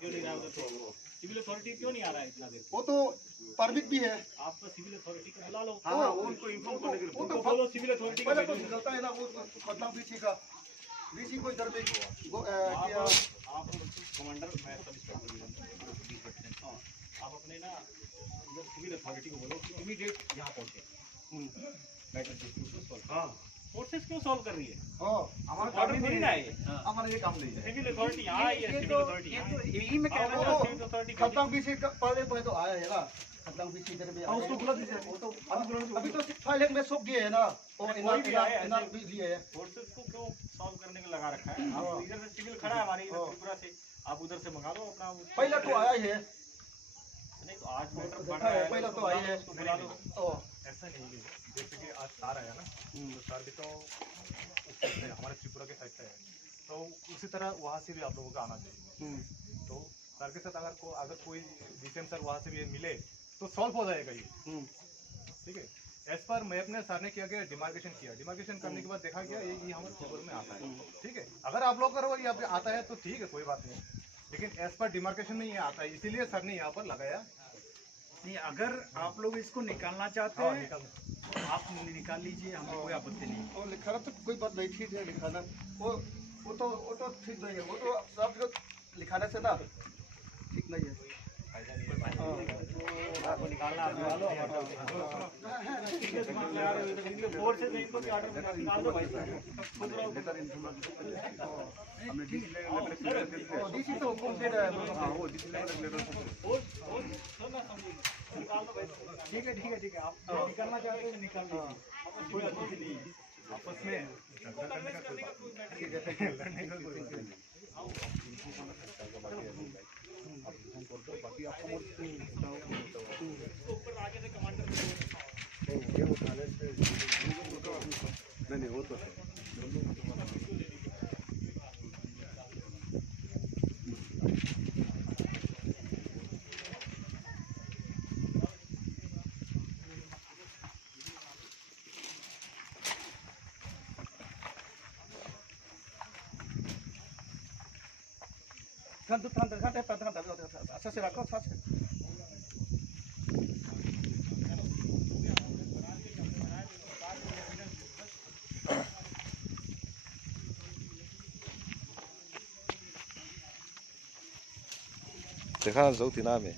क्यों नहीं रहा उधर से? सिविल अथॉरिटी क्यों नहीं आ रहा है इतना देर? वो तो परमिट भी है। आप तो सिविल अथॉरिटी को बुला लो। हाँ, उनको इन्फॉर्म करने के लिए उनको बोलो सिविल अथॉरिटी को पहले तो भेजो। निकलता है ना वो खतरनाक बीसी का बीसी को इधर पे आप कमांडर मैं सब इंस्पेक्टर हाँ आप अपने ना उधर सिविल अथॉरिटी को बोलो कि इमीडिएट यहाँ पहुँचे मैटर डिस्प्यूट सॉल्व। हाँ फोर्सेस क्यों सॉल्व कर रही है? हमारा काम नहीं ना है हमारा ये काम नहीं है। सिविल अथॉरिटी यहाँ आई है। सिविल अथॉरिटी यही मैं कह रहा हूँ सिविल अथॉरिटी खतरनाक बीसी का पहले तो आया है ना खतरनाक बीसी इधर भी उसको बुला दीजिए। वो तो अभी तो फाइल में सूख गए है ना और इनार भी लिए है। फोर्सेस को क्यों सॉल्व करने में लगा रखा है? आप इधर से सिविल खड़ा है हमारी त्रिपुरा से आप उधर से मंगा लो अपना। पहले तो आया है नहीं तो आज मैटर बढ़ रहा है पहले तो आई है उसको बुला लो। ऐसा नहीं है जैसे कि आज सार आया ना तो सार भी तो हमारे त्रिपुरा के साइड से है तो उसी तरह वहाँ से भी आप लोगों का आना चाहिए। तो सर के साथ अगर कोई डीसीएम सर वहाँ से भी मिले तो सॉल्व हो जाएगा ये। ठीक है एज पर मैप ने सर ने किया गया डिमार्केशन करने के बाद देखा गया ये हमारे त्रिपुरा में आता है। ठीक है अगर आप लोग करो यहाँ पे आता है तो ठीक है कोई बात नहीं लेकिन एज पर डिमार्केशन में ये आता है इसीलिए सर ने यहाँ पर लगाया। नहीं अगर आप लोग इसको निकालना चाहते हैं तो आप निकाल लीजिए हमें कोई आपत्ति नहीं। और लिखाना तो कोई बात नहीं ठीक है लिखाना वो तो ठीक नहीं है वो तो सब लिखाने से ना ठीक नहीं है। आपको निकालना आप निकालो फोर्सेस नहीं तो आर्डर निकाल दो भाई हमने डीसी तो हुकुम दे रहा है। हां वो डीसी लेवल ठीक है आप निकालना चाहते हैं निकाल लीजिए कोई आपत्ति नहीं है। आपस में बाकी आपको ऊपर आगे से कमांडर नहीं वो तो है। अच्छा से रखो साथ देखा जाऊ थी ना में